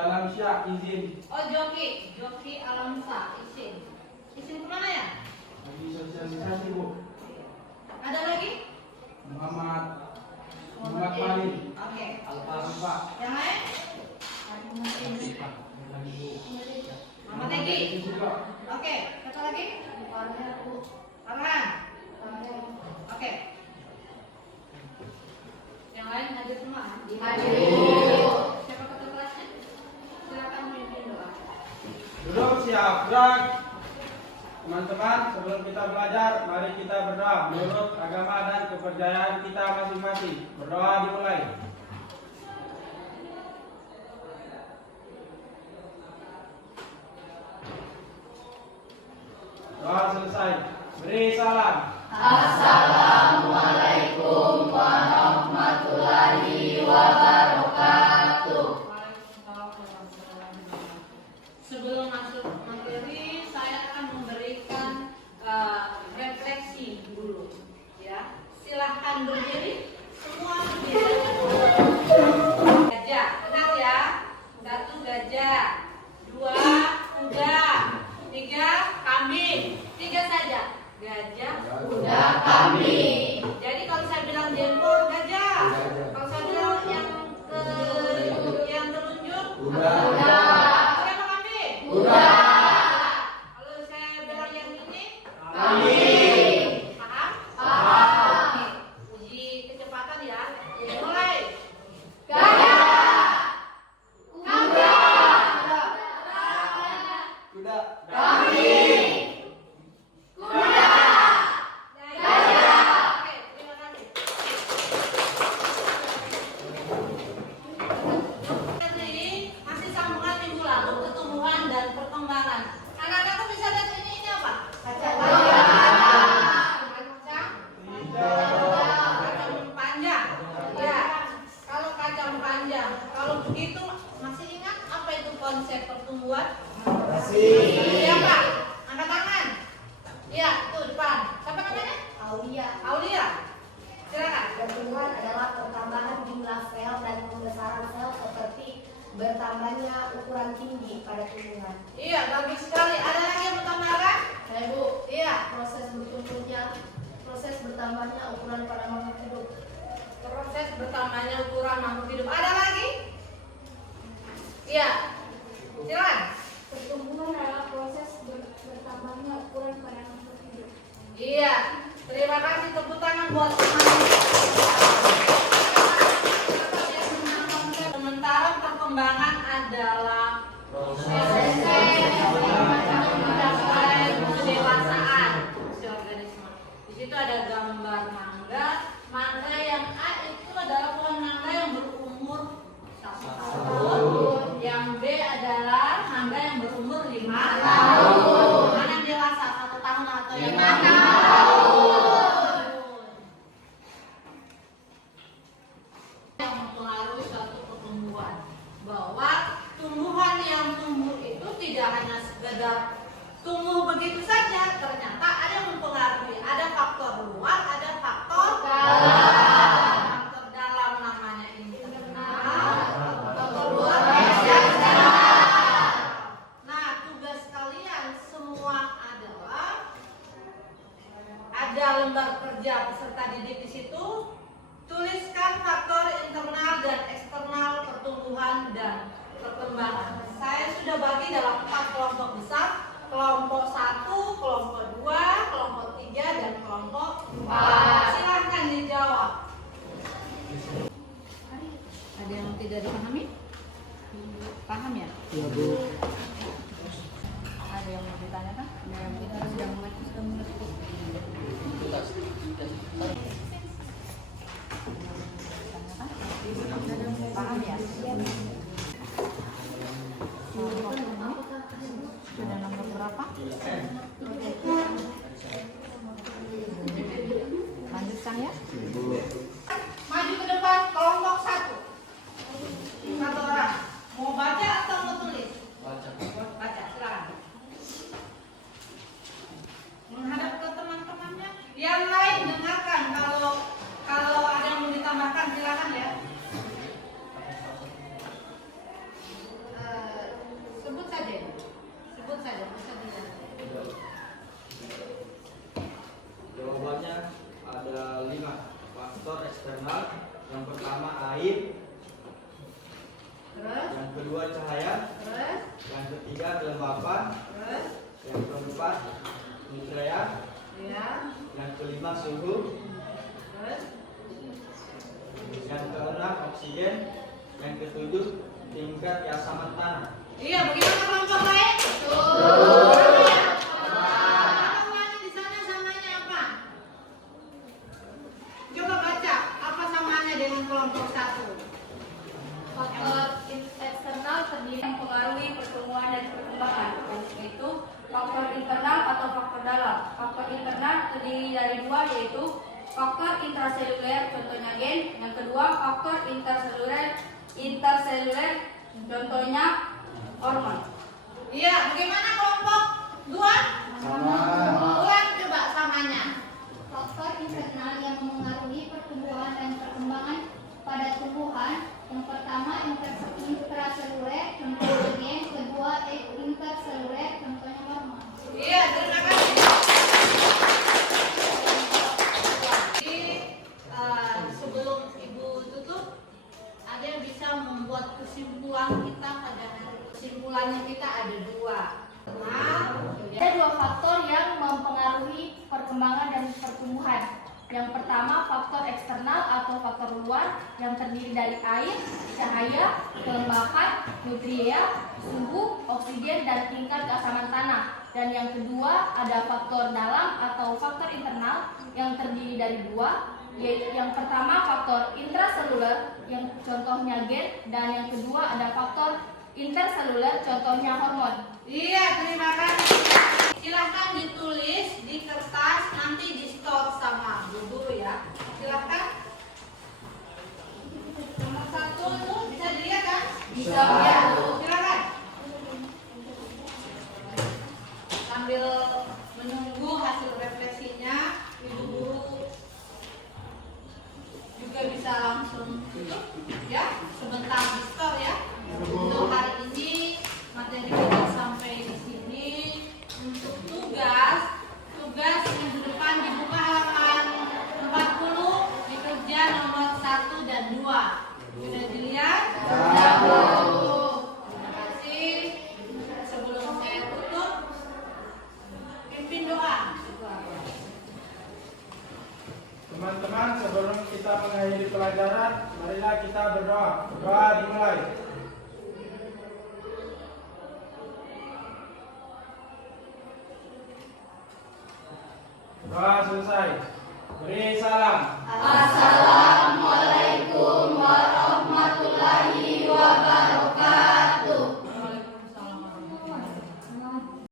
Alamsyah izin. Oh, Joki Alamsyah izin. Izin kemana ya? Lagi sosialisasi Bu. Ada lagi? Muhammad Malik. Oke. Alfa. Yang lain? Lagi Bu. Mama Tegi. Juga. Oke. Satu lagi? Farhan. Oke. Yang lain hadir semua? Hadir. Siapa ketua kelasnya? Silakan memimpin doa. Duduk siap gerak. Teman-teman, sebelum kita belajar, mari kita berdoa menurut agama dan kepercayaan kita masing-masing. Berdoa dimulai. Doa selesai. Beri salam. Assalamualaikum warahmatullahi wabarakatuh. Sebelum masuk materi, saya akan memberikan refleksi dulu, ya. Silahkan berdiri, semua berdiri. Gajah, ingat ya. 1 gajah, 2 kuda, 3 kambing. 3 saja. Gajah, Kuda, kambing. jadi kalau saya bilang jempol gajah, kalau saya bilang yang telunjuk Kuda. siapa kambing? Kuda. Kalau saya bilang yang ini Kambing. paham? Paham. Oke. Uji kecepatan ya. Mulai. Gajah. Kuda. Kuda. Kambing. Kuda. Gajah. Oke, terima kasih. Ini masih sambungan minggu lalu, pertumbuhan dan perkembangan. Anak-anakku bisa lihat ini apa? Kacang panjang. Ya, kalau kacang panjang, kalau begitu masih ingat apa itu konsep pertumbuhan? Siapa? Angkat tangan. Iya, tuh depan. Siapa namanya? Aulia. Silakan. Pertumbuhan adalah pertambahan jumlah sel dan pembesaran sel seperti bertambahnya ukuran tinggi pada tumbuhan. Iya, bagus sekali. Ada lagi yang mau tambahkan? Bu, Iya, proses bertambahnya ukuran pada makhluk hidup. proses bertambahnya ukuran makhluk hidup. Ada lagi? Iya. Silakan. Pertumbuhan adalah proses bertambahnya ukuran pada makhluk hidup. Iya. Terima kasih, tepuk tangan buat teman. Sementara perkembangan adalah proses kedewasaan si organisme. Di situ ada gambar mangga. Mangga yang A itu adalah pohon mangga yang berumur 1 tahun. Yang B adalah mangga yang berumur 5 tahun. Mana yang dewasa, 1 tahun atau yang 5 tahun? Yang mempengaruhi suatu pertumbuhan, bahwa tumbuhan yang tumbuh itu tidak hanya sekedar tumbuh begitu saja, ternyata ada yang mempengaruhi, ada faktor luar, ada faktor dalam. Faktor dalam namanya internal, faktor luar eksternal. Nah, tugas kalian semua adalah ada lembar kerja peserta didik di situ. Tuliskan faktor internal dan eksternal pertumbuhan dan perkembangan. Saya sudah bagi dalam 4 kelompok besar. Kelompok 1, kelompok 2, kelompok 3, dan kelompok 4. Silahkan dijawab. Ada yang tidak dipahami? Paham ya? Iya Bu. Ada yang mau ditanyakan? Kita sudah mengerti. Paham ya? Sudah nomor berapa? Lanjutkan ya. Maju ke depan, kelompok 1. 1 orang. Mau baca atau mau tulis? Baca, silakan. Menghadap ke teman-temannya. Yang lain dengarkan. pertama air, Terus, yang kedua cahaya, terus, yang ketiga kelembapan, terus, yang keempat nutrien, ya, yang kelima suhu, terus. yang keenam oksigen, yang ketujuh tingkat keasaman tanah. Iya, bagaimana kelompok lain? Ulangi di sana samanya apa? Coba baca, apa samanya dengan kelompok satu? Faktor eksternal terdiri mempengaruhi pertumbuhan dan perkembangan, yaitu faktor internal atau faktor dalam. Faktor internal terdiri dari dua, yaitu faktor intraseluler, contohnya gen. Yang kedua, faktor interseluler, contohnya hormon. Iya, bagaimana kelompok dua? Ulang coba samanya. Faktor internal yang memengaruhi pertumbuhan dan perkembangan pada tumbuhan. Yang pertama intraseluler, contohnya gen. Kedua interseluler, contohnya hormon. Iya, terima kasih. Jadi sebelum Ibu tutup, ada yang bisa membuat kesimpulan kita pada hari. Kesimpulannya kita ada dua. Ada dua faktor yang mempengaruhi perkembangan dan pertumbuhan. Yang pertama, faktor eksternal atau faktor luar yang terdiri dari air, cahaya, kelembapan, nutrien, suhu, oksigen, dan tingkat keasaman tanah. Dan yang kedua, ada faktor dalam atau faktor internal yang terdiri dari dua, yaitu yang pertama faktor intraseluler yang contohnya gen, dan yang kedua ada faktor interseluler contohnya hormon. Iya, terima kasih. Silahkan ditulis di kertas, nanti di store sama Bu Guru ya. Silahkan. Nomor satu itu bisa dilihat kan? Bisa. Ya, silakan. Sambil menunggu hasil refleksinya, Ibu Guru juga bisa langsung ya sebentar di store ya. Untuk hari ini materi kita sampai di sini. Untuk tugas yang di depan dibuka halaman 40 di kerja nomor 1 dan 2. Sudah dilihat? Terima kasih. Sebelum saya tutup, pimpin doa. Teman-teman, sebelum kita mengakhiri pelajaran, marilah kita berdoa. Doa dimulai. Doa selesai. Beri